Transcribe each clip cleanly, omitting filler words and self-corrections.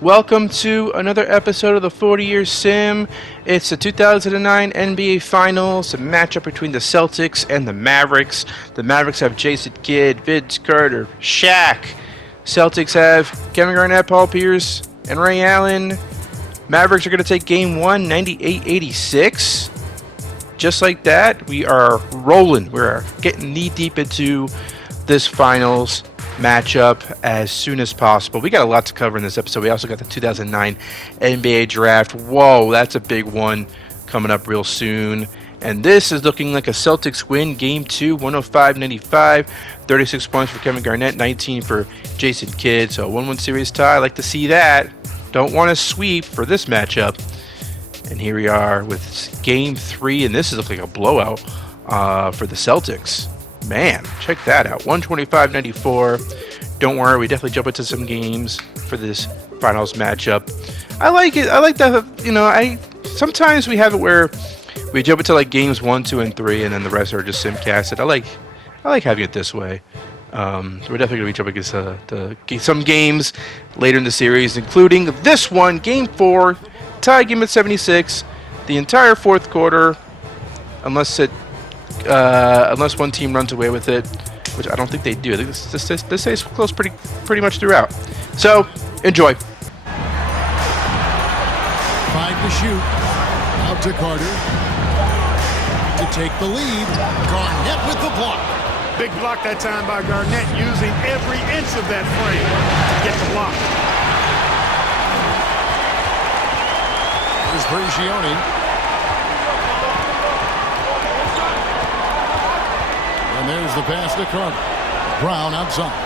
Welcome to another episode of the 40-Year Sim. It's the 2009 NBA Finals, a matchup between the Celtics and the Mavericks. The Mavericks have Jason Kidd, Vince Carter, Shaq. Celtics have Kevin Garnett, Paul Pierce, and Ray Allen. Mavericks are going to take Game 1, 98-86. Just like that, we are rolling. We're getting knee-deep into this Finals matchup as soon as possible. We got a lot to cover in this episode. We also got the 2009 NBA Draft. Whoa, that's a big one coming up real soon. And this is looking like a Celtics win. Game 2, 105-95. 36 points for Kevin Garnett, 19 for Jason Kidd. So a 1-1 series tie. I like to see that. Don't want to sweep for this matchup. And here we are with Game 3. And this is looking like a blowout for the Celtics. Man, check that out. 125-94. Don't worry, we definitely jump into some games for this finals matchup. I like it. I like that, sometimes we have it where we jump into like games 1, 2, and 3, and then the rest are just simcasted. I like having it this way. We're definitely going to be jumping against some games later in the series, including this one, Game 4, tie game at 76. The entire fourth quarter, unless one team runs away with it, which I don't think they do. I think this stays close pretty much throughout. So, enjoy. 5 to shoot. Out to Carter. To take the lead. Garnett with the block. Big block that time by Garnett, using every inch of that frame to get the block. Here's Prigioni. And there's the pass to Carter. Brown outside.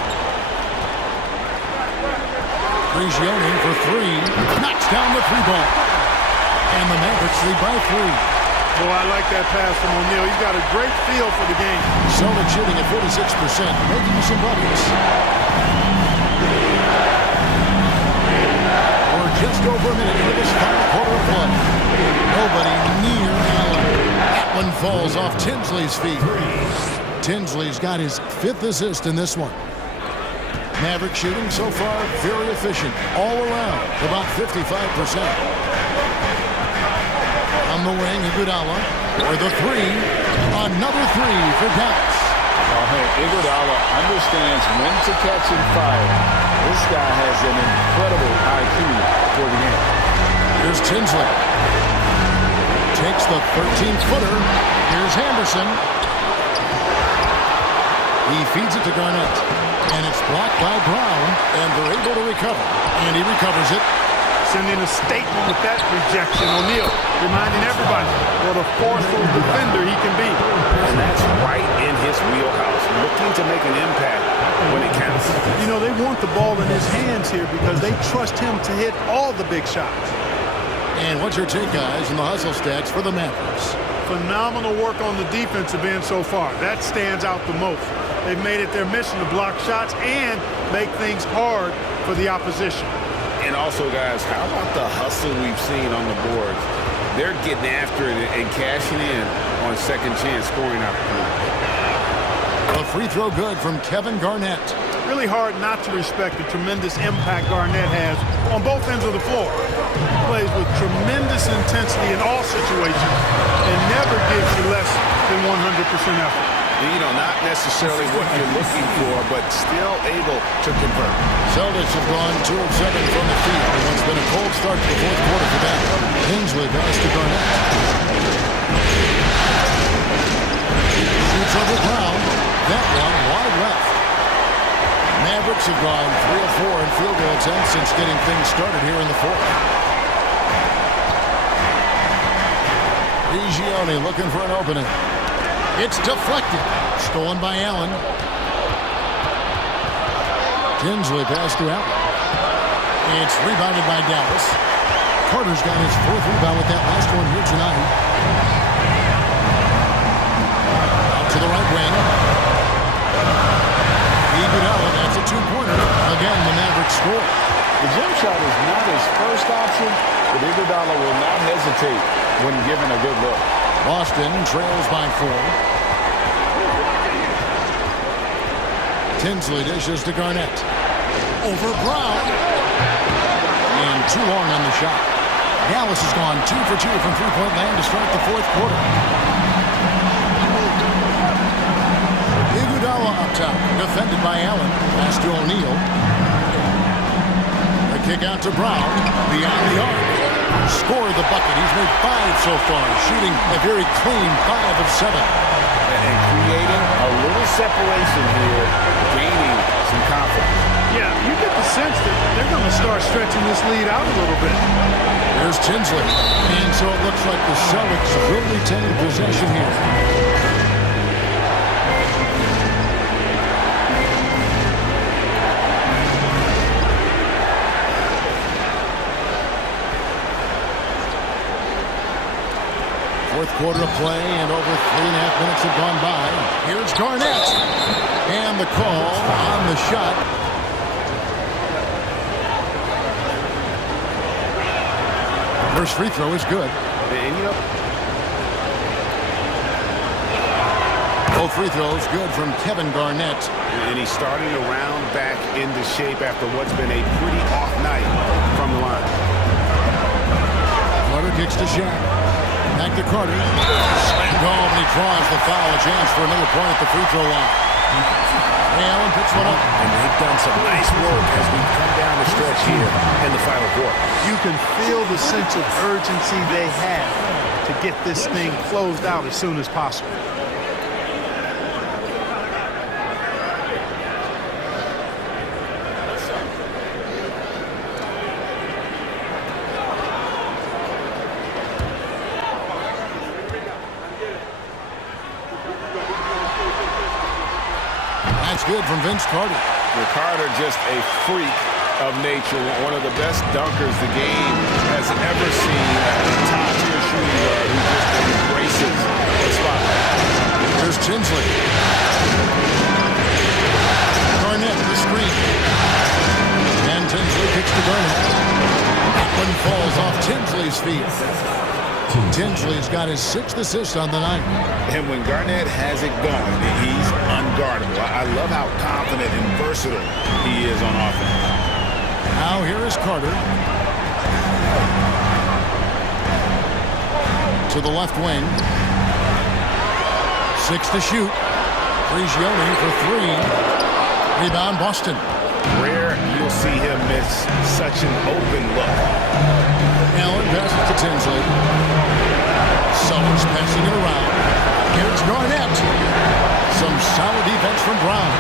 Prigioni for 3. Knocks down the 3-ball. And the Mavericks lead by 3. Well, I like that pass from O'Neal. He's got a great feel for the game. Celtics shooting at 46%, making some buckets. We're just over a minute into this final quarter of play. Nobody near Allen. That one falls off Tinsley's feet. Tinsley's got his 5th assist in this one. Maverick shooting so far very efficient all around, about 55%. On the wing, Iguodala for the 3. Another 3 for Dallas. Oh, hey, Iguodala understands when to catch and fire. This guy has an incredible IQ for the game. Here's Tinsley. Takes the 13-footer. Here's Henderson. He feeds it to Garnett. And it's blocked by Brown. And they're able to recover. And he recovers it. Sending a statement with that rejection. O'Neal reminding everybody what a forceful defender he can be. And that's right in his wheelhouse. Looking to make an impact when it counts. You know, they want the ball in his hands here because they trust him to hit all the big shots. And what's your take, guys, in the hustle stats for the Mavericks? Phenomenal work on the defensive end so far. That stands out the most. They've made it their mission to block shots and make things hard for the opposition. And also, guys, how about the hustle we've seen on the boards? They're getting after it and cashing in on second chance scoring opportunities. A free throw good from Kevin Garnett. Really hard not to respect the tremendous impact Garnett has on both ends of the floor. He plays with tremendous intensity in all situations and never gives you less than 100% effort. Not necessarily what you're looking for, but still able to convert. Celtics have gone 2 of 7 from the field. It's been a cold start to the fourth quarter for them. Tinsley pass to Garnett. Shoots over Brown. That one wide left. Mavericks have gone 3 of 4 in field goal attempts since getting things started here in the fourth. Prigioni looking for an opening. It's deflected. Stolen by Allen. Tinsley pass to Allen. It's rebounded by Dallas. Carter's got his 4th rebound with that last one here tonight. Out to the right wing. Iguodala, that's a 2-pointer. Again, the Mavericks score. The jump shot is not his first option, but Iguodala will not hesitate when given a good look. Boston trails by 4. Tinsley dishes to Garnett. Over Brown. And too long on the shot. Dallas has gone 2 for 2 from three-point land to start the fourth quarter. Iguodala up top, defended by Allen. Pass to O'Neal. The kick out to Brown, beyond the arc. Scored the bucket. He's made 5 so far, shooting a very clean 5 of 7. And creating a little separation here, gaining some confidence. Yeah, you get the sense that they're going to start stretching this lead out a little bit. There's Tinsley. And so it looks like the Celtics will retain possession here. Fourth quarter of play, and over 3.5 minutes have gone by. Here's Garnett. And the call on the shot. First free throw is good. And, you know, both free throws good from Kevin Garnett. and he's starting to round back into shape after what's been a pretty off night from the line. Carter kicks to Shaq. Back to Carter. Slammed home, and he draws the foul. A chance for another point at the free throw line. Allen picks one up. And they've done some nice work as we come down the stretch here in the final quarter. You can feel the sense of urgency they have to get this thing closed out as soon as possible. That's good from Vince Carter. Carter just a freak of nature, one of the best dunkers the game has ever seen. Top-tier shooting guard who just embraces the spotlight. There's Tinsley. Garnett with the screen. And Tinsley kicks to Garnett. That one falls off Tinsley's feet. Tinsley's got his 6th assist on the night. And when Garnett has it going, he's unguardable. I love how confident and versatile he is on offense. Now here is Carter. To the left wing. 6 to shoot. Prigioni for 3. Rebound Boston. Rare you'll see him miss such an open look. Allen passes to Tinsley. Celtics passing it around. Here's Garnett. Some solid defense from Brown.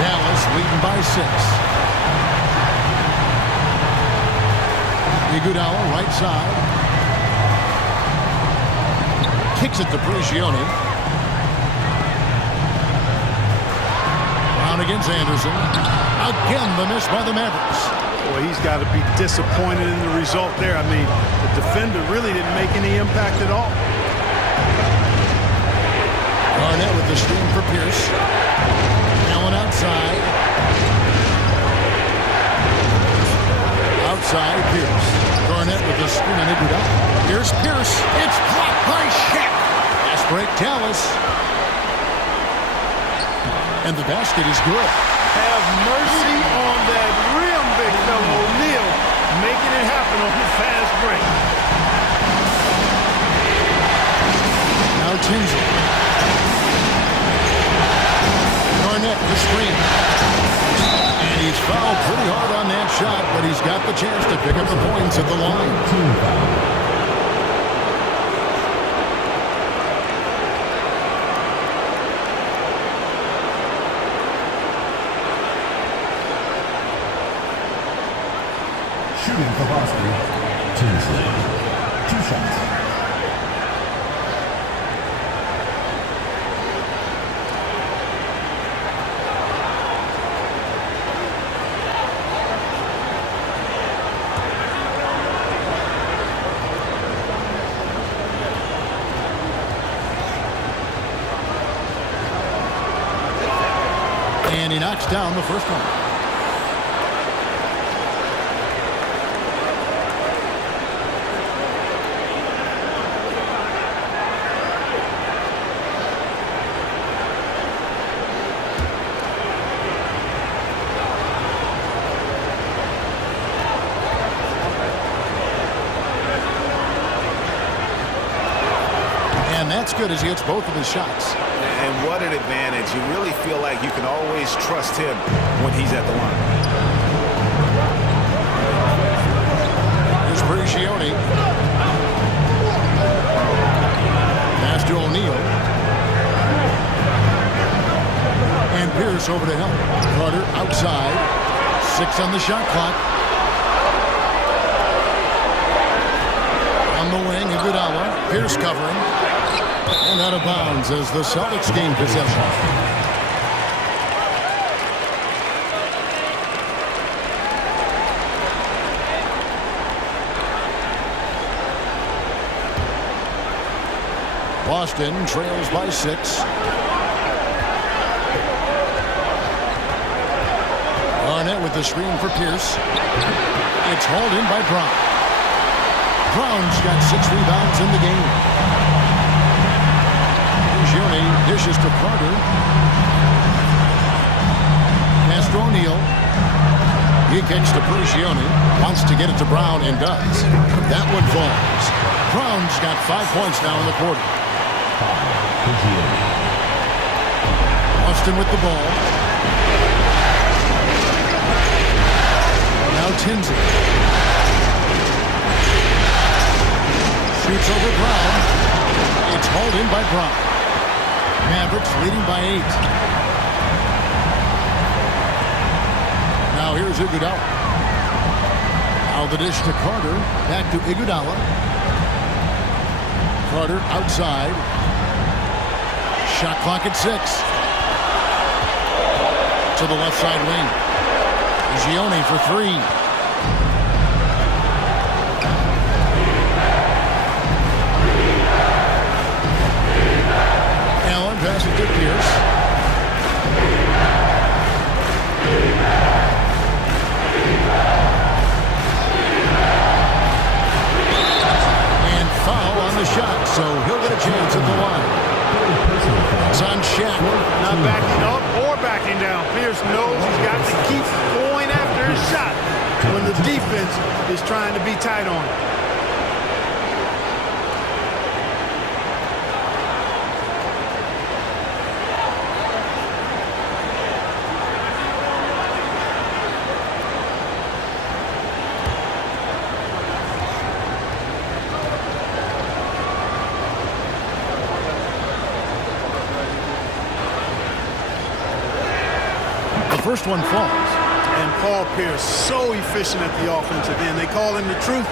Dallas leading by 6. Iguodala right side. Kicks it to Prigioni. Brown against Anderson. Again the miss by the Mavericks. Boy, he's got to be disappointed in the result there. I mean, the defender really didn't make any impact at all. Garnett with the steam for Pierce. Allen outside. Outside, Pierce. Garnett with the screen on Iguodala. Here's Pierce. It's blocked by Shaq. Fast break, Dallas. And the basket is good. Have mercy on that rim, big fella. O'Neal making it happen on the fast break. Now Tinsley. Garnett, the screen. And he's fouled pretty hard on that shot, but he's got the chance to pick up the points at the line. Shooting for Boston, Tinsley. 2 shots. And he knocks down the first one. that's good as he hits both of his shots. And what an advantage. You really feel like you can always trust him when he's at the line. Here's Prigioni. Pass to O'Neal. And Pierce over to help. Carter outside. 6 on the shot clock. On the wing, Iguodala. Pierce covering. And out of bounds as the Celtics gain possession. Boston trails by 6. Garnett with the screen for Pierce. It's hauled in by Brown. Brown's got 6 rebounds in the game. Prigioni dishes to Carter. Pass to O'Neal. He kicks to Prigioni. Wants to get it to Brown and does. That one falls. Brown's got 5 points now in the quarter. Austin with the ball. Now Tinsley. Shoots over Brown. It's hauled in by Brown. Mavericks leading by 8. Now here's Iguodala. Now the dish to Carter. Back to Iguodala. Carter outside. Shot clock at 6. To the left side wing. Gioni for 3. Allen passes to Pierce. And foul on the shot, so he'll get a chance at the line. It's on Shaq. Not backing up or backing down. Pierce knows he's got to keep going after his shot when the defense is trying to be tight on him. First one falls. And Paul Pierce, so efficient at the offensive end. They call him the truth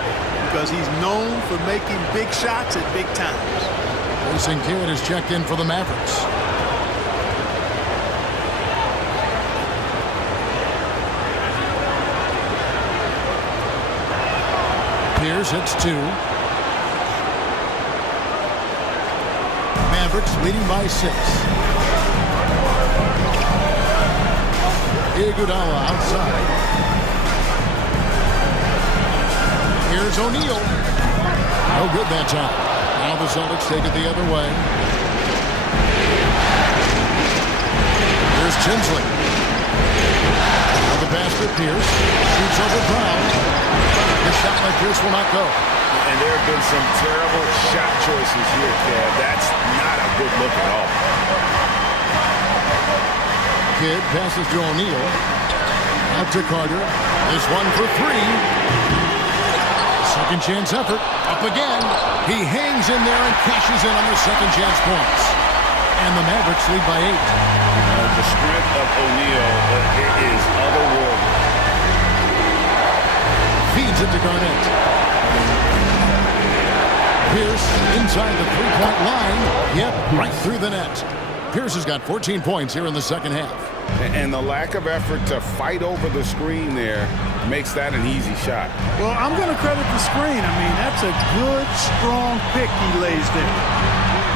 because he's known for making big shots at big times. Jason Kidd is checked in for the Mavericks. Pierce hits 2. Mavericks leading by 6. Iguodala outside. Here's O'Neal. No good that time. Now the Celtics take it the other way. Here's Tinsley. Now the pass to Pierce. Shoots over Brown. The shot by Pierce will not go. And there have been some terrible shot choices here, Kev. That's not a good look at all. Kidd passes to O'Neal. Out to Carter. This one for 3. Second chance effort. Up again. He hangs in there and cashes in on the second chance points. And the Mavericks lead by 8. The strength of O'Neal is otherworldly. Feeds it to Garnett. Pierce inside the 3-point line. Yep, right through the net. Pierce has got 14 points here in the second half. And the lack of effort to fight over the screen there makes that an easy shot. Well, I'm going to credit the screen. I mean, that's a good, strong pick he lays there.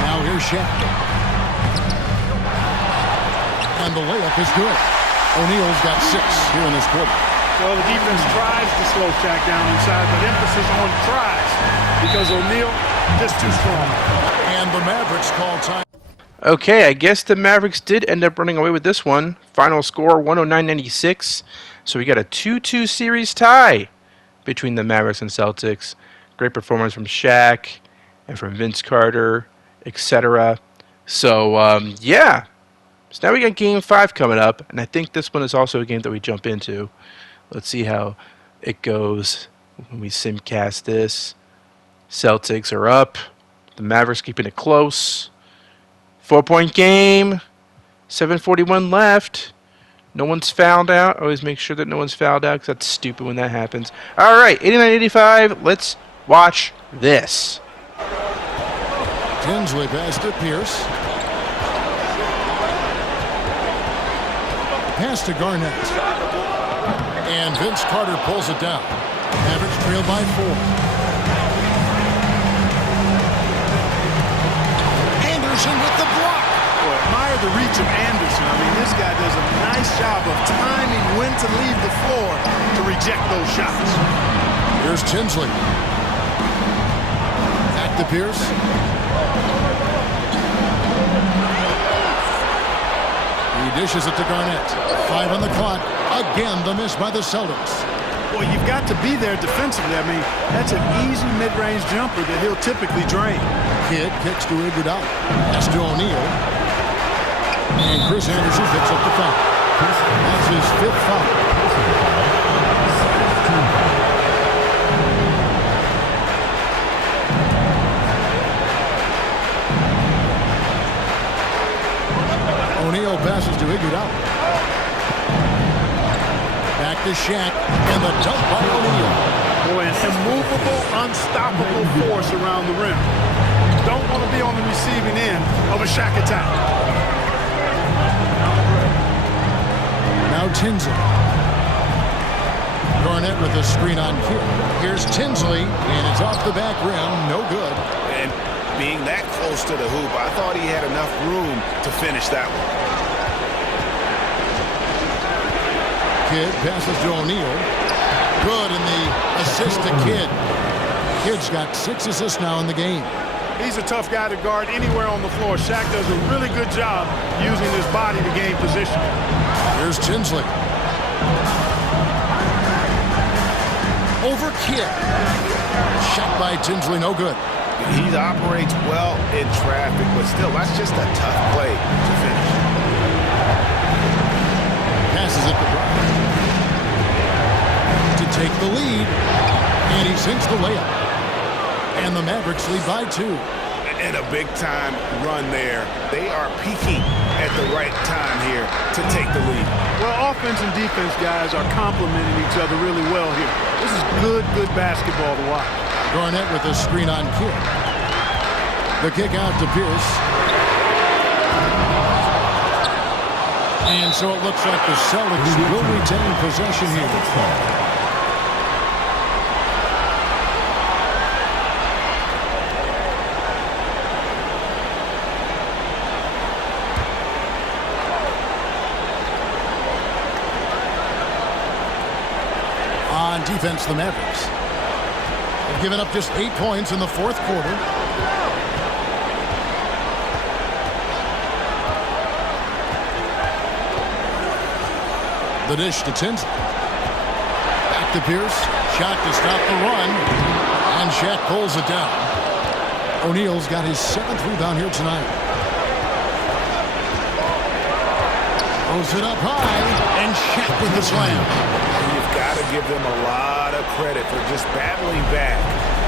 Now here's Shaq. And the layup is good. O'Neal's got 6 here in this quarter. Well, the defense tries to slow Shaq down inside, but emphasis on tries because O'Neal just too strong. And the Mavericks call time. Okay, I guess the Mavericks did end up running away with this one. Final score 109-96. So we got a 2-2 series tie between the Mavericks and Celtics. Great performance from Shaq and from Vince Carter. etc. So, yeah. So now we got Game 5 coming up, and I think this one is also a game that we jump into. Let's see how it goes when we simcast this. Celtics are up. The Mavericks keeping it close. 4-point game. 7:41 left. No one's fouled out. Always make sure that no one's fouled out because that's stupid when that happens. All right, 89-85. Let's watch this. Tinsley pass to Pierce. Pass to Garnett. And Vince Carter pulls it down. Mavericks trail by 4. Anderson with the block. Boy, admire the reach of Anderson. I mean, this guy does a nice job of timing when to leave the floor to reject those shots. Here's Tinsley. Back to Pierce. He dishes it to Garnett. 5 on the clock. Again, the miss by the Celtics. Boy, you've got to be there defensively. I mean, that's an easy mid-range jumper that he'll typically drain. Kidd kicks to Iguodala. Pass to O'Neal. And Chris Anderson picks up the foul. That's his 5th foul. O'Neal passes to Iguodala. Back to Shaq, and the dunk by O'Neal. Boy, an immovable, unstoppable force around the rim. Don't want to be on the receiving end of a Shaq attack. Now Tinsley. Garnett with a screen on Kidd. Here's Tinsley, and it's off the back rim. No good. And being that close to the hoop, I thought he had enough room to finish that one. Kidd passes to O'Neal. Good, and the assist to Kidd. Kidd's got 6 assists now in the game. He's a tough guy to guard anywhere on the floor. Shaq does a really good job using his body to gain position. Here's Tinsley. Over Kidd. Shot by Tinsley, no good. He operates well in traffic, but still, that's just a tough play to finish. Passes it to Brown to take the lead, and he sinks the layup. And the Mavericks lead by 2. And a big-time run there. They are peaking at the right time here to take the lead. Well, offense and defense guys are complementing each other really well here. This is good basketball to watch. Garnett with a screen on Kidd. The kick out to Pierce. And so it looks like the Celtics will retain possession here. On defense, the Mavericks have given up just 8 points in the 4th quarter. The dish to Tinsley. Back to Pierce. Shot to stop the run. And Shaq pulls it down. O'Neal's got his 7th rebound here tonight. Throws it up high. And Shaq with the slam. You've got to give them a lot of credit for just battling back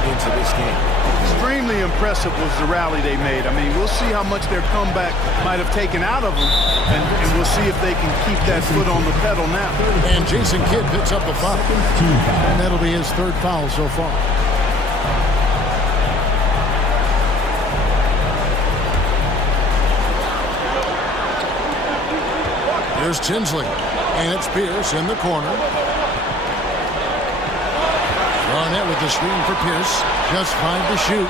into this game. Extremely impressive was the rally they made. I mean, we'll see how much their comeback might have taken out of them, and we'll see if they can keep that foot on the pedal now. And Jason Kidd picks up the foul. And that'll be his 3rd foul so far. Here's Tinsley. And it's Pierce in the corner. Garnett with the screen for Pierce. Just 5 to shoot.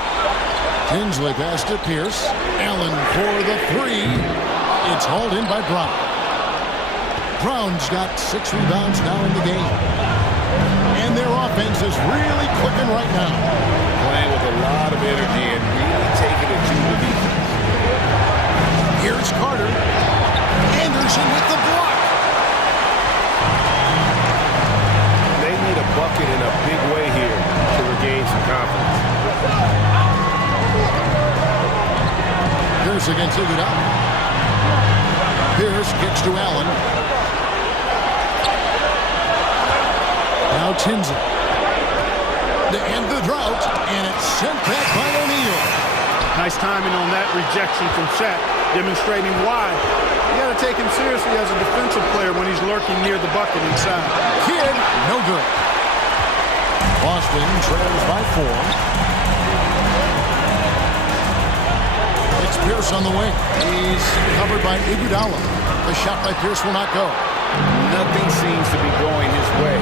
Tinsley pass to Pierce. Allen for the 3. It's hauled in by Brown. Brown's got 6 rebounds now in the game. And their offense is really clicking right now. Playing with a lot of energy and really taking it to the defense. Here's Carter. Anderson with the block. A bucket in a big way here to regain some confidence. Pierce against Iguodala. Pierce kicks to Allen. Now Tinsley. To end the drought, and it's sent back by O'Neal. Nice timing on that rejection from Shaq, demonstrating why you got to take him seriously as a defensive player when he's lurking near the bucket inside. Kidd, no good. Boston trails by 4. It's Pierce on the wing. He's covered by Iguodala. The shot by Pierce will not go. Nothing seems to be going his way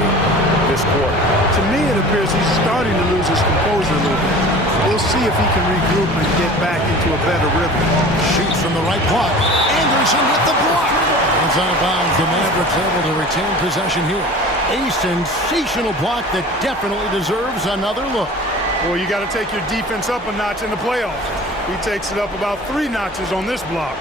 this quarter. To me, it appears he's starting to lose his composure a little bit. We'll see if he can regroup and get back into a better rhythm. Shoots from the right block. Anderson with the block. It's out of bounds. The Mavericks able to retain possession here. A sensational block that definitely deserves another look. Well, you got to take your defense up a notch in the playoffs. He takes it up about 3 notches on this block.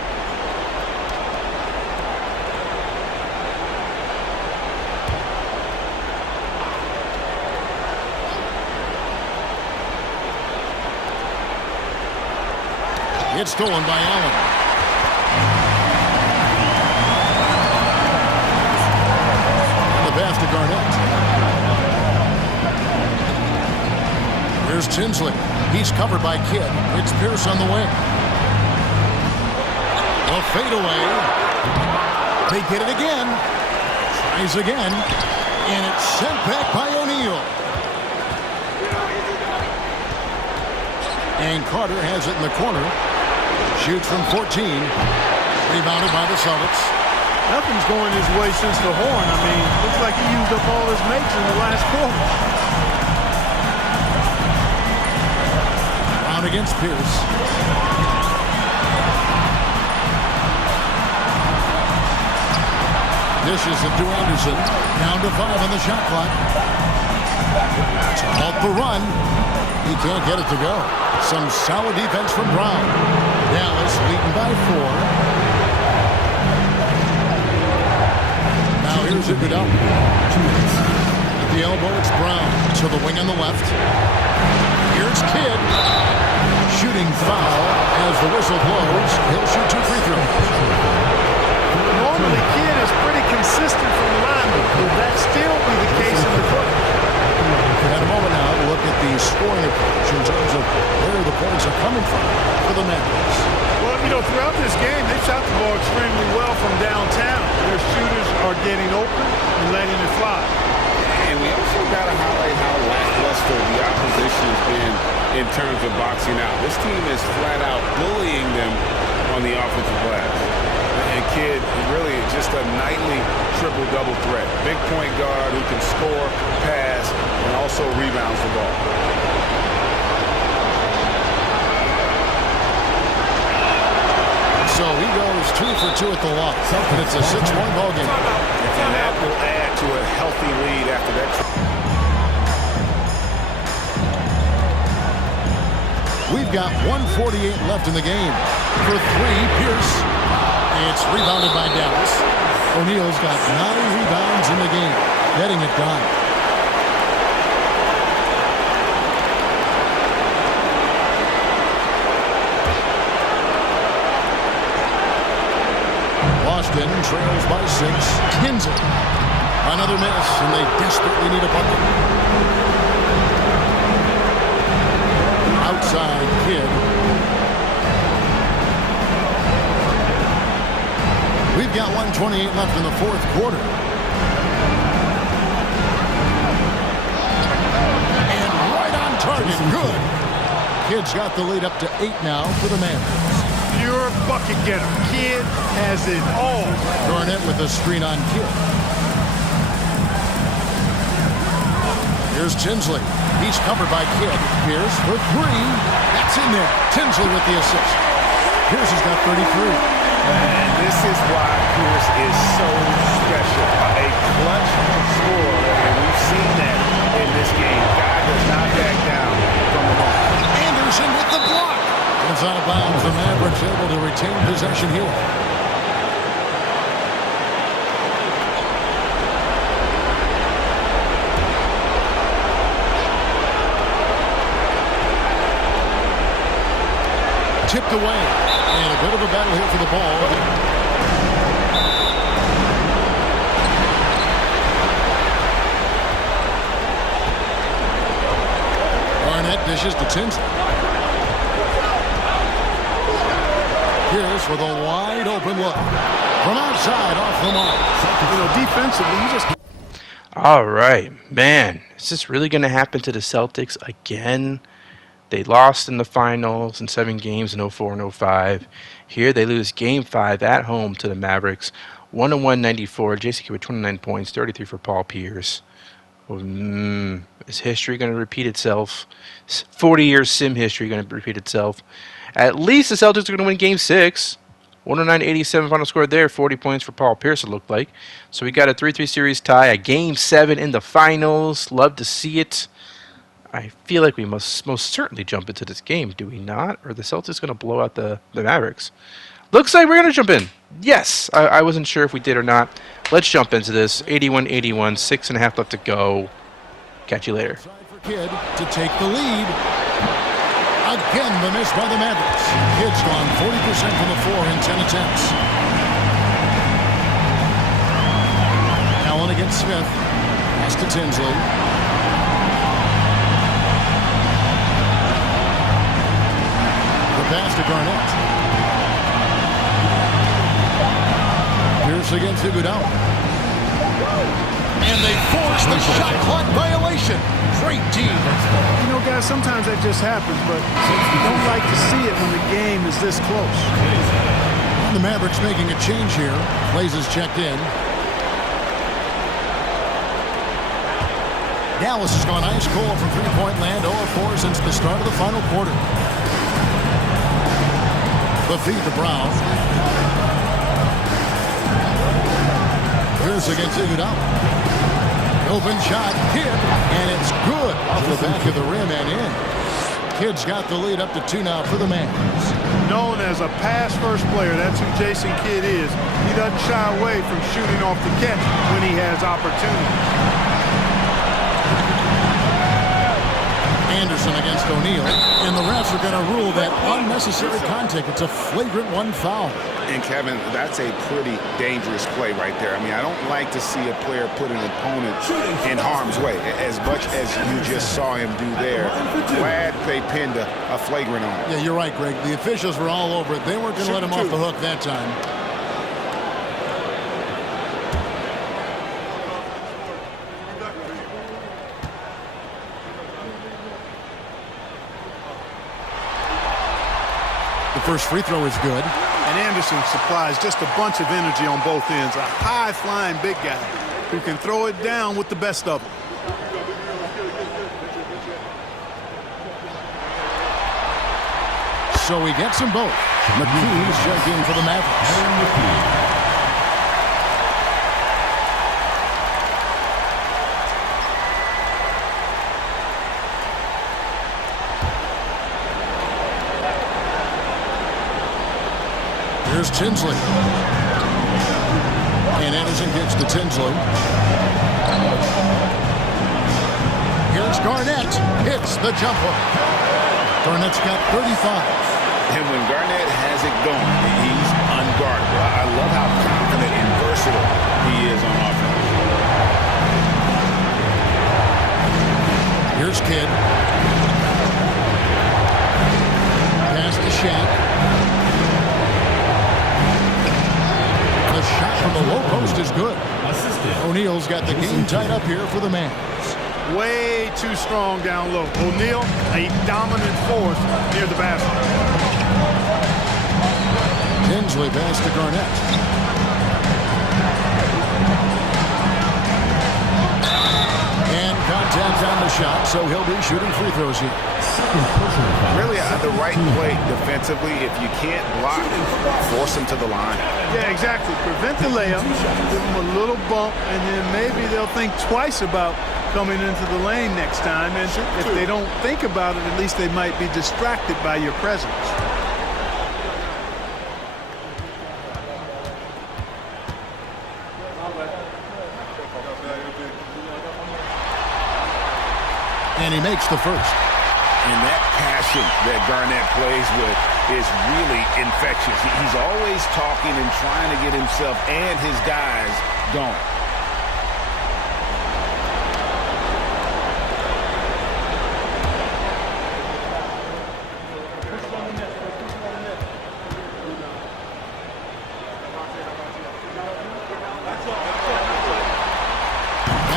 It's stolen by Allen. And the pass to Garnett. Here's Tinsley. He's covered by Kidd. It's Pierce on the wing. The fadeaway. They get it again. Tries again. And it's sent back by O'Neal. And Carter has it in the corner. Shoots from 14. Rebounded by the Celtics. Nothing's going his way since the horn. I mean, looks like he used up all his mates in the last quarter. Brown against Pierce. Dishes it to Anderson. Down to 5 on the shot clock. To halt the run. He can't get it to go. Some solid defense from Brown. Dallas leading by 4. Now here's Iguodala. At the elbow, it's Brown. To the wing on the left. Here's Kidd. Shooting foul as the whistle blows. He'll shoot 2 free throws. Normally, Kidd is pretty consistent from the line, but will that still be the case in the court? At a moment now, look at the scoring approach in terms of where the points are coming from for the Mavericks. Well, you know, throughout this game, they shot the ball extremely well from downtown. Their shooters are getting open and letting it fly. And we also got to highlight how lackluster the opposition has been in terms of boxing out. This team is flat out bullying them on the offensive glass. And Kidd really just a nightly triple-double threat. Big point guard who can score, pass, and also rebounds the ball. So he goes 2 for 2 at the lock. And it's a 6-point ball game. And that will add to a healthy lead after that. We've got 1:48 left in the game. For 3, Pierce. It's rebounded by Dallas. O'Neal's got 9 rebounds in the game. Getting it done. Boston trails by 6. Tinsley. Another miss, and they desperately need a bucket. Outside Kidd. We've got 1:28 left in the 4th quarter. And right on target. Good. Kidd's got the lead up to 8 now for the Mavericks. Pure bucket getter. Kidd has it all. Garnett with a screen on Kidd. Here's Tinsley. He's covered by Kidd. Pierce for 3. That's in there. Tinsley with the assist. Pierce has got 33. And this is why Pierce is so special. A clutch scorer, and we've seen that in this game. Guy does not back down from the ball. Anderson with the block. It's out of bounds. The Mavericks able to retain possession here. Tipped away. And a bit of a battle here for the ball. Garnett dishes to Tinsley. Here's with a wide open look. From outside, off the mark. Defensively, you just... All right, man. Is this really going to happen to the Celtics again? They lost in the finals in 7 games in 04 and 05. Here they lose Game 5 at home to the Mavericks. 101-94. Jason Kidd with 29 points, 33 for Paul Pierce. Is history going to repeat itself? 40-year sim history going to repeat itself? At least the Celtics are going to win Game 6. 109-87 final score there. 40 points for Paul Pierce, it looked like. So we got a 3-3 series tie. A Game 7 in the finals. Love to see it. I feel like we must most certainly jump into this game, do we not? Or the Celtics going to blow out the Mavericks? Looks like we're going to jump in. Yes, I wasn't sure if we did or not. Let's jump into this. 81-81, 6.5 left to go. Catch you later. For Kidd to take the lead. Again, the miss by the Mavericks. Kidd's gone 40% from the floor in 10 attempts. Allen against Smith. Pass to Tinsley. The pass to Garnett. Pierce against Iguodala. And they force the shot clock violation. Great team. Guys, sometimes that just happens, but you don't like to see it when the game is this close. And the Mavericks making a change here. Plays is checked in. Dallas has gone ice cold from three-point land, 0-4 since the start of the final quarter. The feed to Brown. Pierce against Iguodala. Open shot, Kidd, and it's good off the back of the rim and in. Kidd's got the lead up to 2 now for the Mavs. Known as a pass-first player, that's who Jason Kidd is. He doesn't shy away from shooting off the catch when he has opportunity. Anderson against O'Neal, and the refs are going to rule that unnecessary contact. It's a flagrant 1 foul. And Kevin, that's a pretty dangerous play right there. I mean, I don't like to see a player put an opponent in harm's way, as much as you just saw him do there. Glad they pinned a flagrant on him. Yeah, you're right, Greg. The officials were all over it. They weren't going to let him off the hook that time. The first free throw is good. And Anderson supplies just a bunch of energy on both ends. A high-flying big guy who can throw it down with the best of them. So he gets them both. McKee's checked in for the Mavericks. Here's Tinsley. And Anderson gets to Tinsley. Here's Garnett. Hits the jumper. Garnett's got 35. And when Garnett has it going, he's unguardable. I love how confident and versatile he is on offense. Here's Kidd. Pass to Shaq. The shot from the low post is good. O'Neal's got the game tied up here for the Mavs. Way too strong down low. O'Neal, a dominant force near the basket. Tinsley pass to Garnett. And contact on the shot, so he'll be shooting free throws here. Really the right play defensively. If you can't block, force him to the line. Yeah, exactly. Prevent the layup, give them a little bump, and then maybe they'll think twice about coming into the lane next time. And if they don't think about it, at least they might be distracted by your presence. And he makes the first. And that passion that Garnett plays with is really infectious. He's always talking and trying to get himself and his guys going.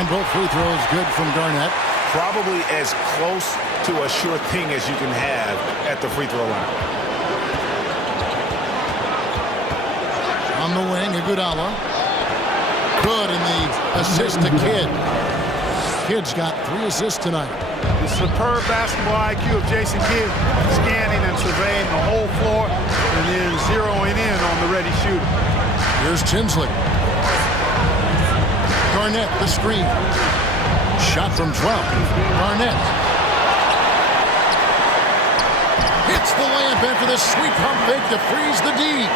And both free throws good from Garnett. Probably as close to a sure thing as you can have at the free throw line. On the wing, Iguodala. Good, and the assist to Kidd. Kidd's got 3 assists tonight. The superb basketball IQ of Jason Kidd, scanning and surveying the whole floor and then zeroing in on the ready shooter. Here's Tinsley. Garnett, the screen. Shot from 12. Garnett. Hits the layup after the sweet pump fake to freeze the D.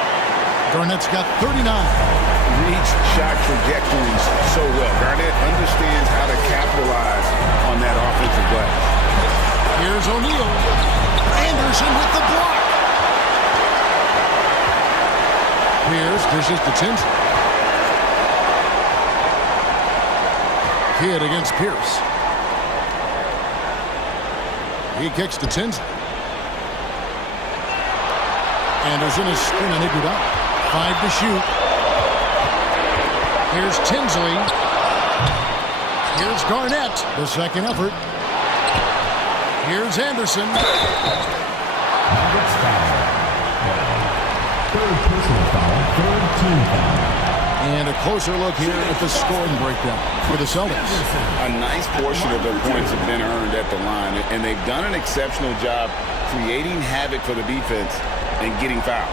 Garnett's got 39. Reads shot trajectories so well. Garnett understands how to capitalize on that offensive glass. Here's O'Neal. Anderson with the block. Here's dishes to Tinsley. Kidd against Pierce. He kicks to Tinsley. Anderson is spinning Iguodala. 5 to shoot. Here's Tinsley. Here's Garnett. The second effort. Here's Anderson. Third personal foul, third team foul. And a closer look here at the scoring breakdown for the Celtics. A nice portion of their points have been earned at the line, and they've done an exceptional job creating havoc for the defense and getting fouled.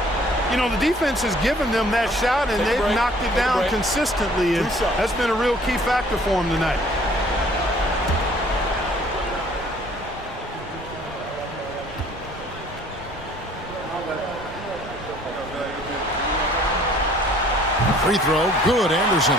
You know, the defense has given them that shot, and they've knocked it down consistently, and that's been a real key factor for them tonight. Free throw, good, Anderson.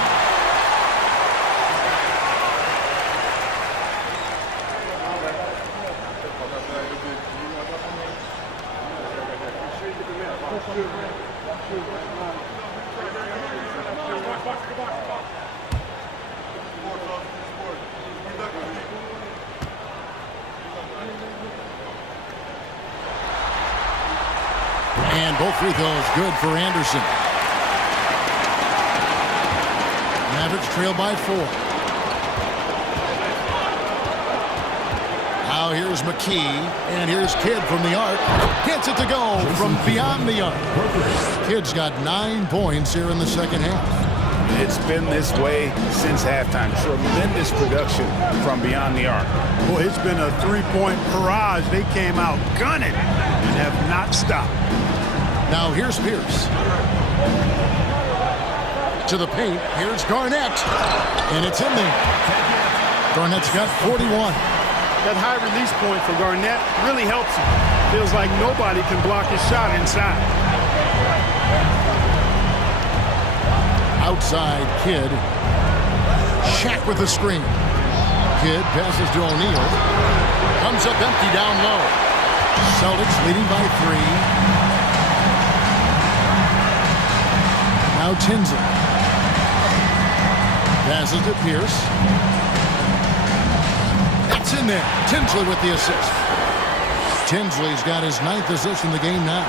And both free throws good for Anderson. Mavericks trail by 4. Now here's McKee, and here's Kidd from the arc. Gets it to go from beyond the arc. Kidd's got 9 points here in the second half. It's been this way since halftime. Tremendous production from beyond the arc. Boy, it's been a three-point barrage. They came out gunning and have not stopped. Now here's Pierce. To the paint, here's Garnett. And it's in there. Garnett's got 41. That high release point for Garnett really helps him. Feels like nobody can block his shot inside. Outside, Kidd. Shaq with the screen. Kidd passes to O'Neal. Comes up empty down low. Celtics leading by 3. Now Tinsley. Passes to Pierce. That's in there. Tinsley with the assist. Tinsley's got his 9th assist in the game now.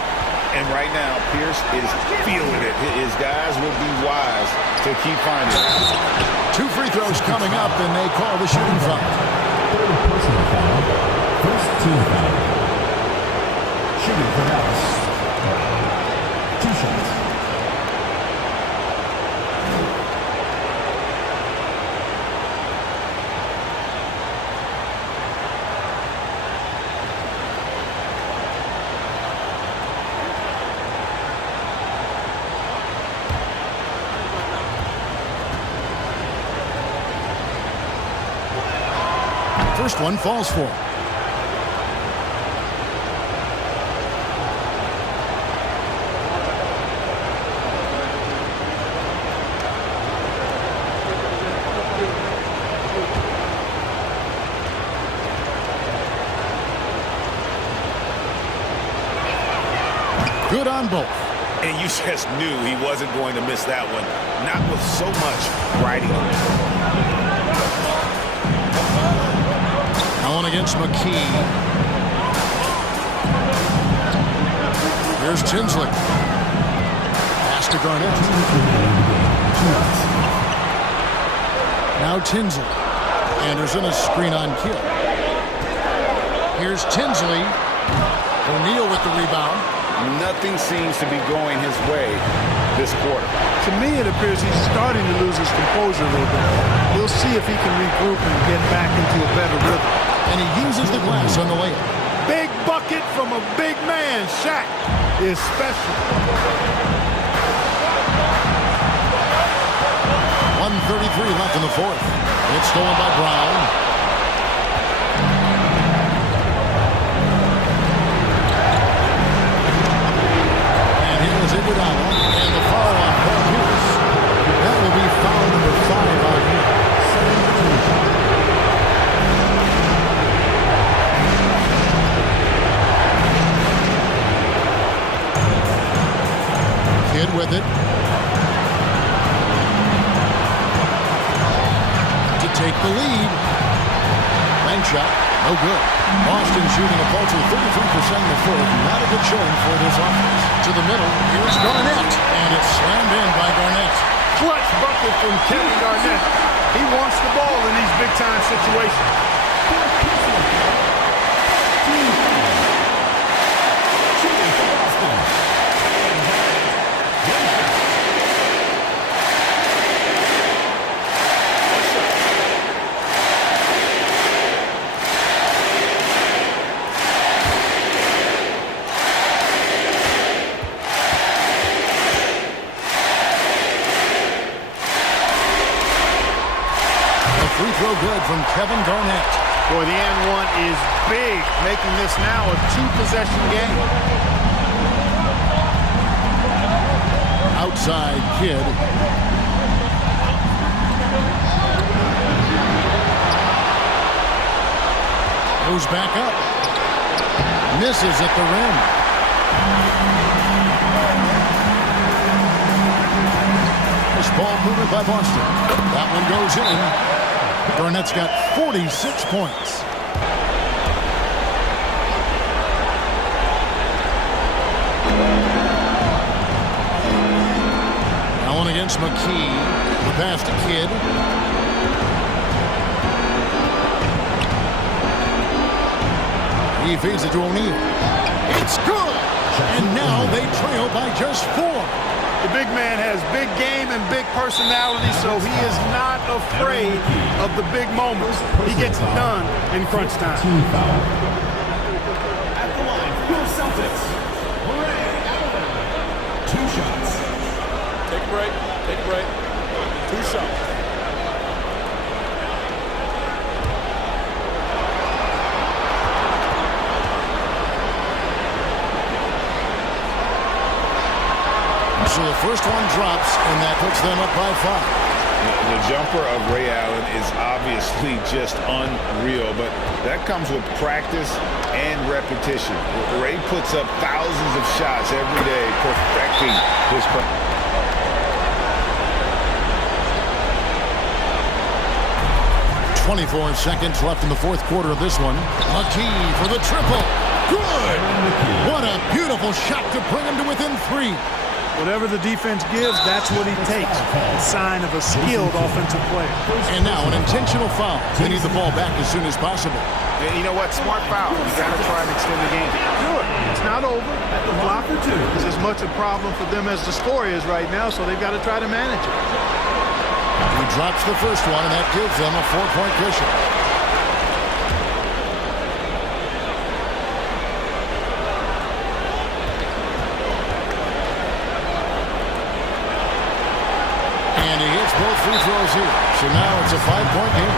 And right now, Pierce is feeling it. His guys will be wise to keep finding it. 2 free throws coming up, and they call the shooting foul. Third personal foul, first team foul. Shooting for Dallas. 2 shots. First one falls for. Good on both. And you just knew he wasn't going to miss that one. Not with so much riding on it. Allen against McKee. Here's Tinsley. Pass to Garnett. Now Tinsley. Anderson a screen on Kidd. Here's Tinsley. O'Neal with the rebound. Nothing seems to be going his way this quarter. To me, it appears he's starting to lose his composure a little bit. We'll see if he can regroup and get back into a better rhythm. And he uses the glass on the layup. Big bucket from a big man. Shaq is special. 1:33 left in the fourth. It's stolen by Brown. Iguodala, and the foul on Paul Pierce. That will be foul number 5 on him. Kidd with it. To take the lead. Bank shot. No good. Boston shooting a paltry 33% in the fourth. Not a good showing for this offense. To the middle. Here's Garnett. And it's slammed in by Garnett. Clutch bucket from Kevin Garnett. He wants the ball in these big-time situations. Free throw good from Kevin Garnett. Boy, the and one is big, making this now a 2-possession game. Outside Kidd. Goes back up. Misses at the rim. This ball movement by Boston. That one goes in. Garnett's got 46 points. Allen against McKee. The pass to Kidd. He feeds it to O'Neal. It's good! And now they trail by just 4. The big man has big game and big personality, so he is not afraid of the big moments. He gets it done in crunch time. Team foul. At the line for the Celtics, 2 shots. Take a break. Take a break. 2 shots. So the first one drops, and that puts them up by 5. The jumper of Ray Allen is obviously just unreal, but that comes with practice and repetition. Ray puts up thousands of shots every day, perfecting his play. .24 seconds left in the fourth quarter of this one. McKee for the triple. Good! What a beautiful shot to bring him to within 3. Whatever the defense gives, that's what he takes. A sign of a skilled offensive player. And now an intentional foul. They need the ball back as soon as possible. And you know what? Smart foul. You got to try and extend the game. Do it. It's not over. The block is as much a problem for them as the score is right now, so they've got to try to manage it. He drops the first one, and that gives them a 4-point cushion. Both free throws here. So now it's a 5-point game.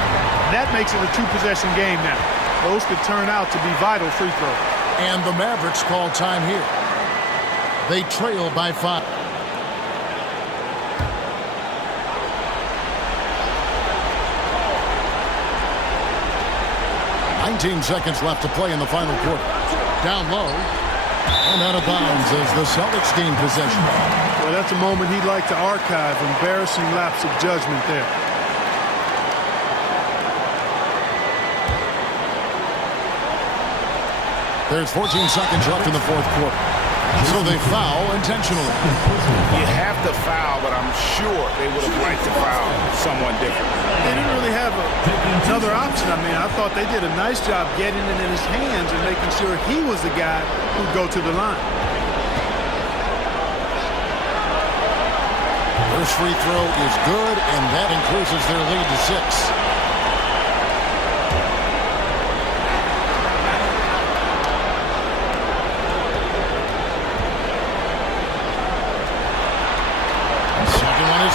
That makes it a 2-possession game now. Those could turn out to be vital free throws. And the Mavericks call time here. They trail by 5. 19 seconds left to play in the final quarter. Down low. And out of bounds as the Celtics gain possession. Well, that's a moment he'd like to archive. Embarrassing lapse of judgment there. There's 14 seconds left in the fourth quarter. So they foul intentionally. You have to foul, but I'm sure they would have liked to foul someone different. They didn't really have another option. I mean, I thought they did a nice job getting it in his hands and making sure he was the guy who'd go to the line. First free throw is good, and that increases their lead to 6.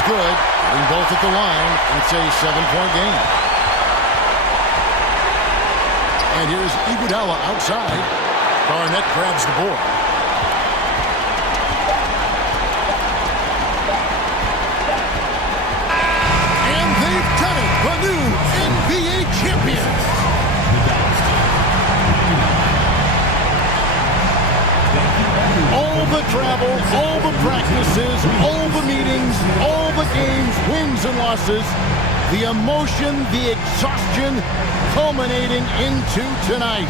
Good. Getting both at the line. It's a 7-point game. And here's Iguodala outside. Garnett grabs the board. And they've done it. The new NBA champions. All the travel, all the practices, all the meetings, all the games, wins and losses, the emotion, the exhaustion culminating into tonight.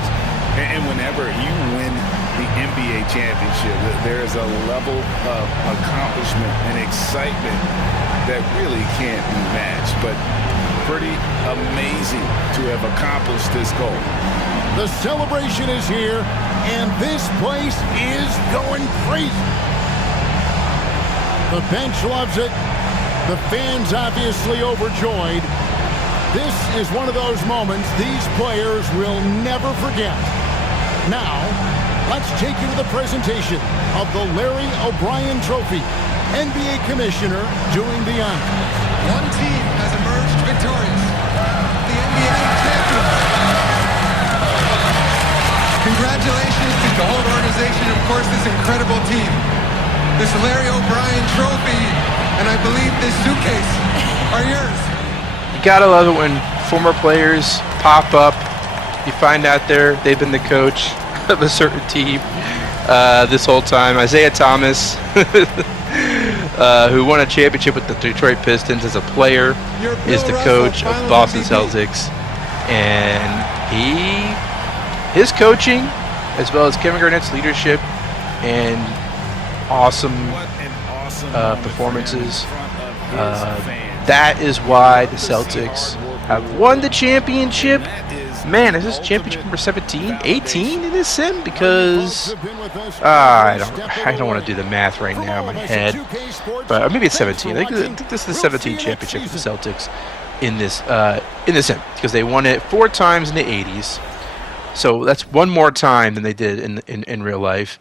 And whenever you win the NBA championship, there is a level of accomplishment and excitement that really can't be matched. But pretty amazing to have accomplished this goal. The celebration is here, and this place is going crazy. The bench loves it. The fans obviously overjoyed. This is one of those moments these players will never forget. Now, let's take you to the presentation of the Larry O'Brien Trophy. NBA Commissioner doing the honors. One team has emerged victorious. The NBA champions. Congratulations to the whole organization, and of course this incredible team. This Larry O'Brien Trophy, and I believe this suitcase are yours. You gotta love it when former players pop up. You find out they've been the coach of a certain team this whole time. Isaiah Thomas, who won a championship with the Detroit Pistons as a player, is the coach of Boston Celtics, and his coaching, as well as Kevin Garnett's leadership and awesome performances, that is why the Celtics have won the championship. Man, is this championship number 17, 18 in this sim? Because I don't want to do the math right now in my head, but maybe it's 17. I think this is the 17th championship for the Celtics in this sim, because they won it 4 times in the 80s. So that's one more time than they did in real life,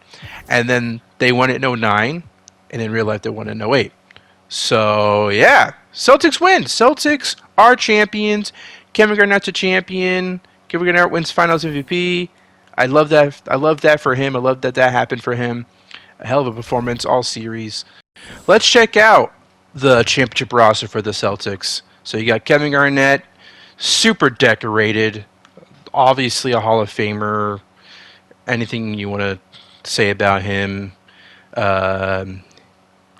and then they won it in 09, and in real life they won it in 08. So yeah, Celtics win. Celtics are champions. Kevin Garnett's a champion. Kevin Garnett wins Finals MVP. I love that. I love that for him. I love that happened for him. A hell of a performance all series. Let's check out the championship roster for the Celtics. So you got Kevin Garnett, super decorated, obviously a Hall of Famer. Anything you want to say about him?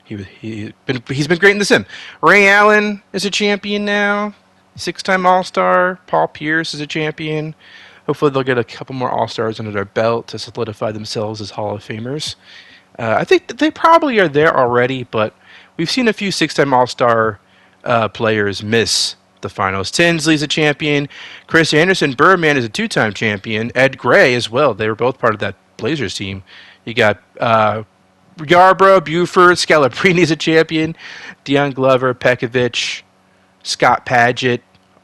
He's been great in the sim. Ray Allen is a champion now. 6-time All-Star. Paul Pierce is a champion. Hopefully they'll get a couple more All-Stars under their belt to solidify themselves as Hall of Famers. I think that they probably are there already, but we've seen a few 6-time All-Star players miss the finals. Tinsley's a champion. Chris Anderson, Birdman, is a 2-time champion. Ed Gray as well. They were both part of that Blazers team. You got Yarbrough, Buford, Scalabrini's a champion. Deion Glover, Pekovic, Scott Padgett,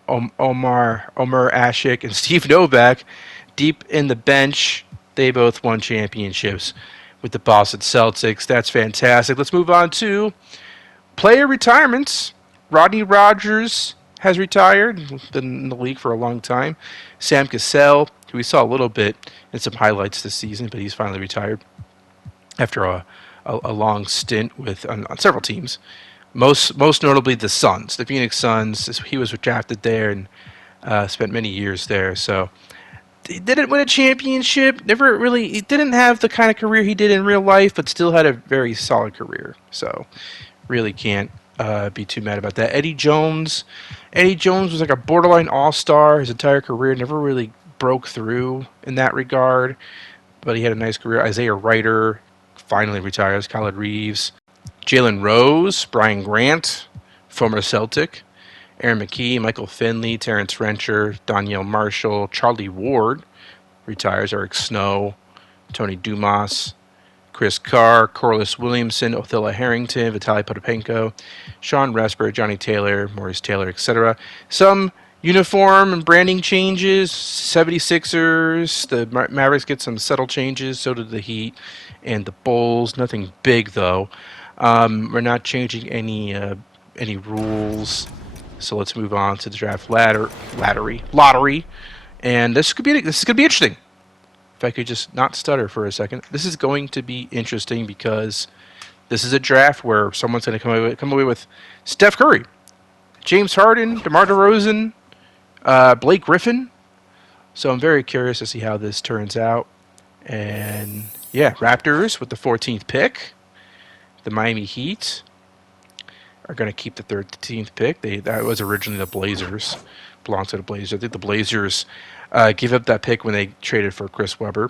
Omar Ashik, and Steve Novak, deep in the bench. They both won championships with the Boston Celtics. That's fantastic. Let's move on to player retirements. Rodney Rogers has retired. Been in the league for a long time. Sam Cassell, who we saw a little bit in some highlights this season, but he's finally retired after a long stint on several teams. Most notably the Suns, the Phoenix Suns. He was drafted there and spent many years there. So he didn't win a championship. Never really. He didn't have the kind of career he did in real life, but still had a very solid career. So, really can't be too mad about that. Eddie Jones. Eddie Jones was like a borderline all-star his entire career. Never really broke through in that regard, but he had a nice career. Isaiah Ryder finally retires. Khaled Reeves. Jalen Rose. Brian Grant, former Celtic. Aaron McKee, Michael Finley, Terrence Rencher, Danielle Marshall, Charlie Ward retires, Eric Snow, Tony Dumas, Chris Carr, Corliss Williamson, Othello Harrington, Vitaly Potapenko, Sean Resper, Johnny Taylor, Maurice Taylor, etc. Some uniform and branding changes. 76ers, the Mavericks get some subtle changes, so did the Heat and the Bulls. Nothing big, though. We're not changing any rules. So let's move on to the draft lottery, and this is gonna be interesting. If I could just not stutter for a second, this is going to be interesting because this is a draft where someone's going to come away with Steph Curry, James Harden, DeMar DeRozan, Blake Griffin. So I'm very curious to see how this turns out. And yeah, Raptors with the 14th pick, the Miami Heat are going to keep the 13th pick. That was originally the Blazers. Belongs to the Blazers. I think the Blazers gave up that pick when they traded for Chris Webber.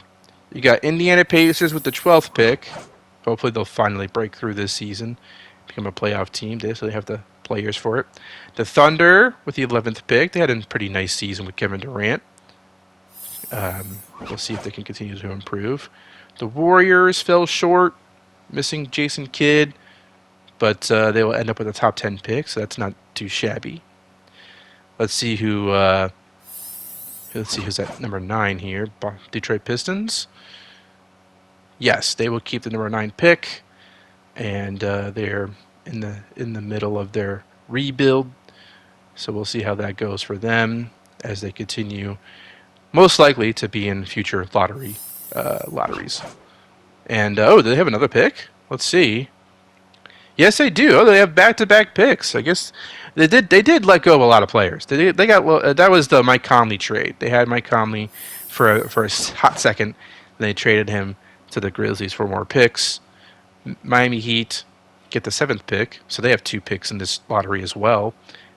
You got Indiana Pacers with the 12th pick. Hopefully they'll finally break through this season, become a playoff team. So they have the players for it. The Thunder with the 11th pick. They had a pretty nice season with Kevin Durant. We'll see if they can continue to improve. The Warriors fell short, missing Jason Kidd. But they will end up with a top 10 pick, so that's not too shabby. Let's see who's at number 9 here. Detroit Pistons. Yes, they will keep the number 9 pick, and they're in the middle of their rebuild. So we'll see how that goes for them as they continue, most likely to be in future lotteries. And do they have another pick? Let's see. Yes, they do. Oh, they have back-to-back picks. I guess they did let go of a lot of players. They got that was the Mike Conley trade. They had Mike Conley for a hot second. And they traded him to the Grizzlies for more picks. Miami Heat get the 7th pick, so they have 2 picks in this lottery as well.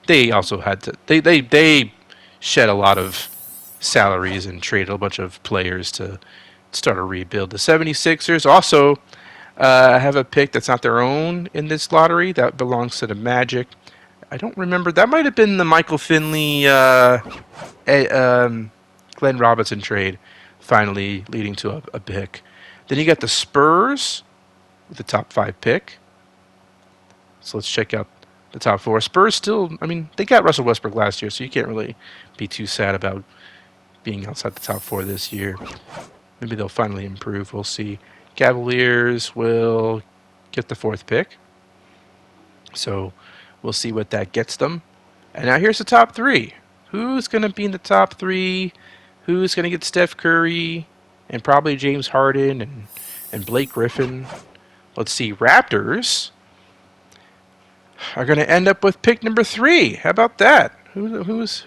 They also had to they shed a lot of salaries and traded a bunch of players to start a rebuild. The 76ers also have a pick that's not their own in this lottery. That belongs to the Magic. I don't remember. That might have been the Michael Finley, Glenn Robinson trade, finally leading to a pick. Then you got the Spurs with the top 5 pick. So let's check out the top 4. Spurs still, they got Russell Westbrook last year, so you can't really be too sad about being outside the top 4 this year. Maybe they'll finally improve. We'll see. Cavaliers will get the 4th pick. So we'll see what that gets them. And now here's the top 3. Who's going to be in the top 3? Who's going to get Steph Curry and probably James Harden and Blake Griffin? Let's see. Raptors are going to end up with pick number 3. How about that? Who's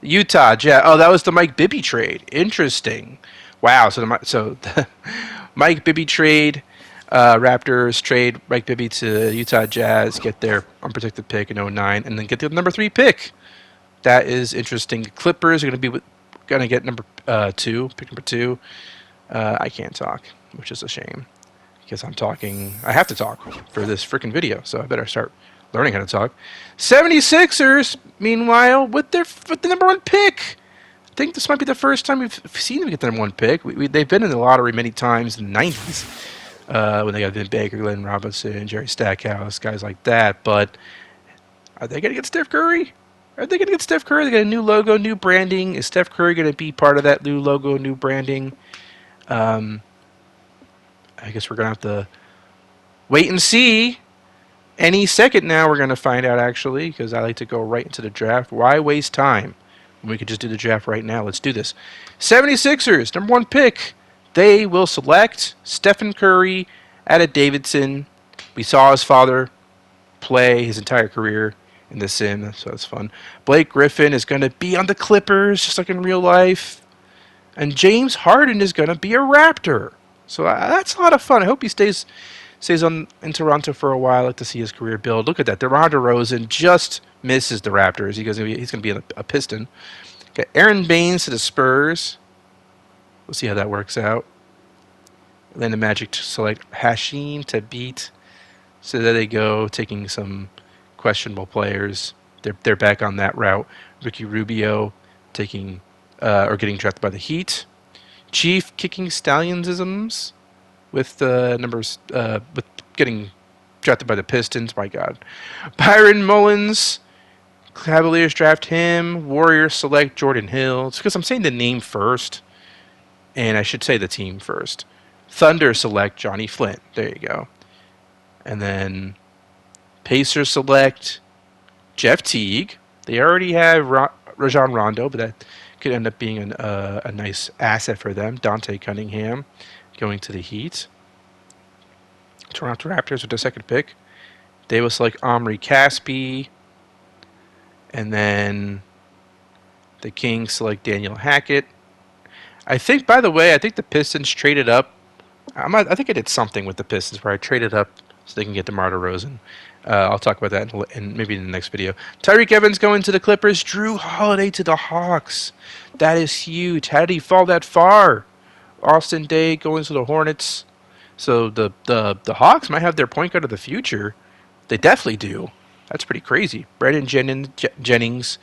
Utah Jazz? Oh, that was the Mike Bibby trade. Interesting. Wow. So the Mike Bibby trade, Raptors trade Mike Bibby to Utah Jazz, get their unprotected pick in 2009, and then get the number 3 pick. That is interesting. Clippers are going to get number 2, pick number 2. I can't talk, which is a shame because I have to talk for this freaking video, so I better start learning how to talk. 76ers, meanwhile, with the number 1 pick. I think this might be the first time we've seen them get the number 1 pick. They've been in the lottery many times in the 90s when they got Vin Baker, Glenn Robinson, Jerry Stackhouse, guys like that. But are they going to get Steph Curry? They got a new logo, new branding. Is Steph Curry going to be part of that new logo, new branding? I guess we're going to have to wait and see. Any second now we're going to find out, actually, because I like to go right into the draft. Why waste time? We could just do the draft right now. Let's do this. 76ers, number 1 pick. They will select Stephen Curry out of Davidson. We saw his father play his entire career in the sim, so that's fun. Blake Griffin is going to be on the Clippers, just like in real life. And James Harden is going to be a Raptor. So that's a lot of fun. I hope he stays on in Toronto for a while. I like to see his career build. Look at that. DeMar DeRozan just misses the Raptors. He's going to be a Piston. Got Aaron Baines to the Spurs. We'll see how that works out. Then the Magic to select Hashim to beat. So there they go, taking some questionable players. They're back on that route. Ricky Rubio taking or getting drafted by the Heat. Chief kicking Stallionsisms with the numbers with getting drafted by the Pistons. My God, Byron Mullins. Cavaliers draft him. Warriors select Jordan Hill. It's because I'm saying the name first, and I should say the team first. Thunder select Johnny Flint. There you go. And then Pacers select Jeff Teague. They already have Rajon Rondo, but that could end up being a nice asset for them. Dante Cunningham going to the Heat. Toronto Raptors with the second pick. They will select Omri Caspi. And then the Kings select Daniel Hackett. I think, by the way, the Pistons traded up. I think I did something with the Pistons where I traded up so they can get DeMar DeRozan. I'll talk about that in maybe in the next video. Tyreek Evans going to the Clippers. Drew Holiday to the Hawks. That is huge. How did he fall that far? Austin Day going to the Hornets. So the Hawks might have their point guard of the future. They definitely do. That's pretty crazy. Brandon Jennings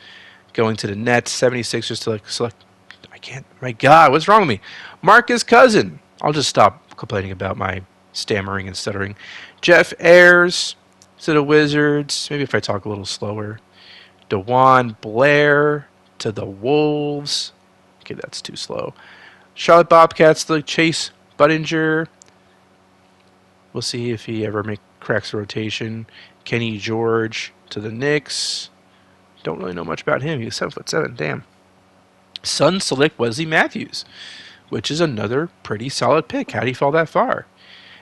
going to the Nets. 76ers to select. I can't. My God, what's wrong with me? Marcus Cousin. I'll just stop complaining about my stammering and stuttering. Jeff Ayers to the Wizards. Maybe if I talk a little slower. DeJuan Blair to the Wolves. Okay, that's too slow. Charlotte Bobcats to Chase Budinger. We'll see if he ever cracks the rotation. Kenny George to the Knicks. Don't really know much about him. He was 7'7". Damn. Suns select Wesley Matthews, which is another pretty solid pick. How did he fall that far?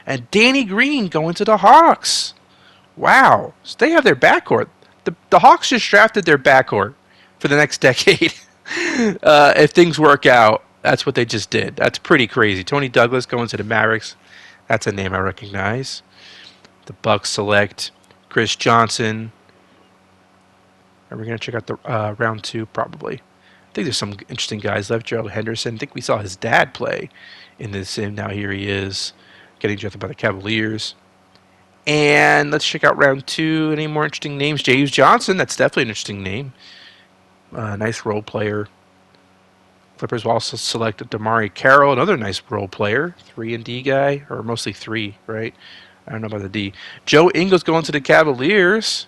And Danny Green going to the Hawks. Wow. So they have their backcourt. The Hawks just drafted their backcourt for the next decade. If things work out, that's what they just did. That's pretty crazy. Tony Douglas going to the Mavericks. That's a name I recognize. The Bucks select Chris Johnson. Are we going to check out the round 2? Probably. I think there's some interesting guys left. Gerald Henderson. I think we saw his dad play in this sim. Now here he is getting drafted by the Cavaliers. And let's check out round 2. Any more interesting names? James Johnson. That's definitely an interesting name. Nice role player. Clippers will also select Damari Carroll, another nice role player. 3 and D guy, or mostly 3, right? I don't know about the D. Joe Ingles going to the Cavaliers.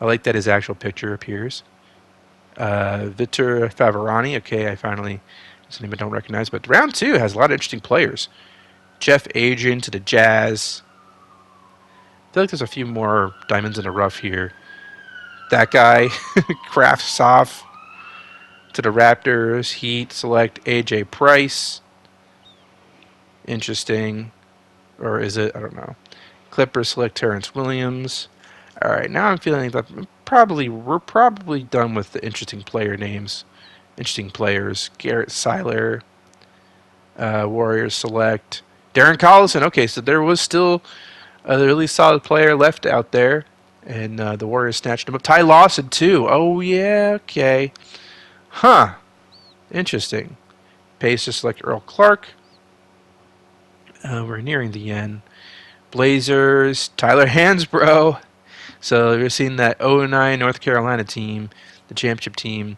I like that his actual picture appears. Vitor Favorani. Okay, I finally, his name I don't recognize. But round 2 has a lot of interesting players. Jeff Adrian to the Jazz. I feel like there's a few more diamonds in the rough here. That guy, Kraft Soft to the Raptors. Heat select AJ Price. Interesting. Or is it? I don't know. Clippers select Terrence Williams. All right, now I'm feeling that we're probably done with the interesting player names. Interesting players. Garrett Seiler. Warriors select Darren Collison. Okay, so there was still a really solid player left out there, and the Warriors snatched him up. Ty Lawson too. Oh yeah, okay. Huh. Interesting. Pacers select Earl Clark. We're nearing the end. Blazers, Tyler Hansbrough. So you're seeing that 09 North Carolina team, the championship team,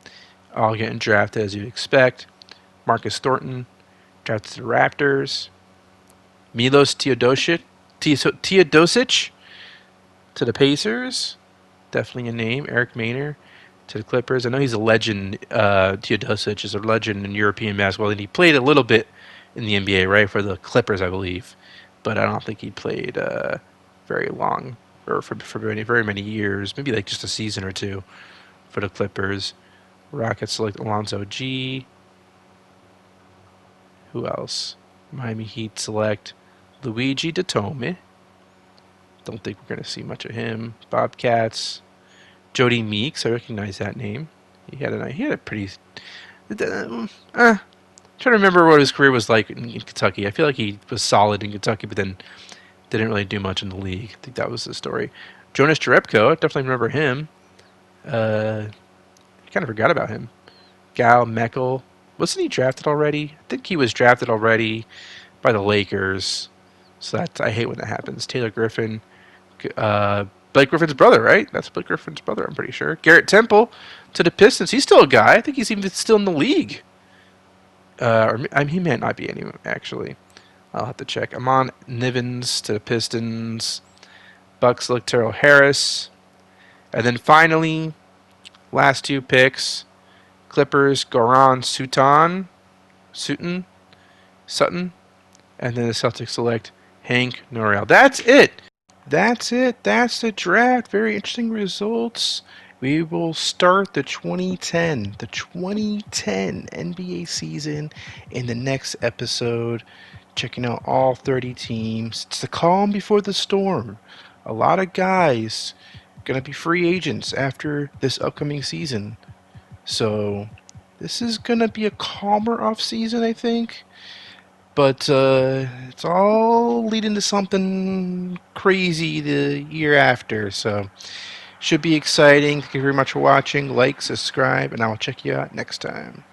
all getting drafted as you'd expect. Marcus Thornton, drafted to the Raptors. Milos Teodosic to the Pacers. Definitely a name. Eric Maynor to the Clippers. I know he's a legend. Teodosic is a legend in European basketball, and he played a little bit in the NBA, right, for the Clippers, I believe. But I don't think he played very long, or for very many years. Maybe like just a season or two for the Clippers. Rockets select Alonzo G. Who else? Miami Heat select Luigi Datome. Don't think we're going to see much of him. Bobcats. Jody Meeks. I recognize that name. He had a pretty... trying to remember what his career was like in Kentucky. I feel like he was solid in Kentucky, but then didn't really do much in the league. I think that was the story. Jonas Jerebko, I definitely remember him. I kind of forgot about him. Gal Meckel. Wasn't he drafted already? I think he was drafted already by the Lakers. So that I hate when that happens. Taylor Griffin. Blake Griffin's brother, right? That's Blake Griffin's brother, I'm pretty sure. Garrett Temple to the Pistons. He's still a guy. I think he's even still in the league. He might not be anymore, actually. I'll have to check. Amon Nivens to the Pistons. Bucks look Terrell Harris. And then finally, last two picks. Clippers, Goran Sutton. And then the Celtics select Hank Norrell. That's it. That's the draft. Very interesting results. We will start the 2010 NBA season in the next episode, checking out all 30 teams. It's the calm before the storm. A lot of guys going to be free agents after this upcoming season. So this is going to be a calmer off season, I think. But it's all leading to something crazy the year after. So should be exciting. Thank you very much for watching. Like, subscribe, and I will check you out next time.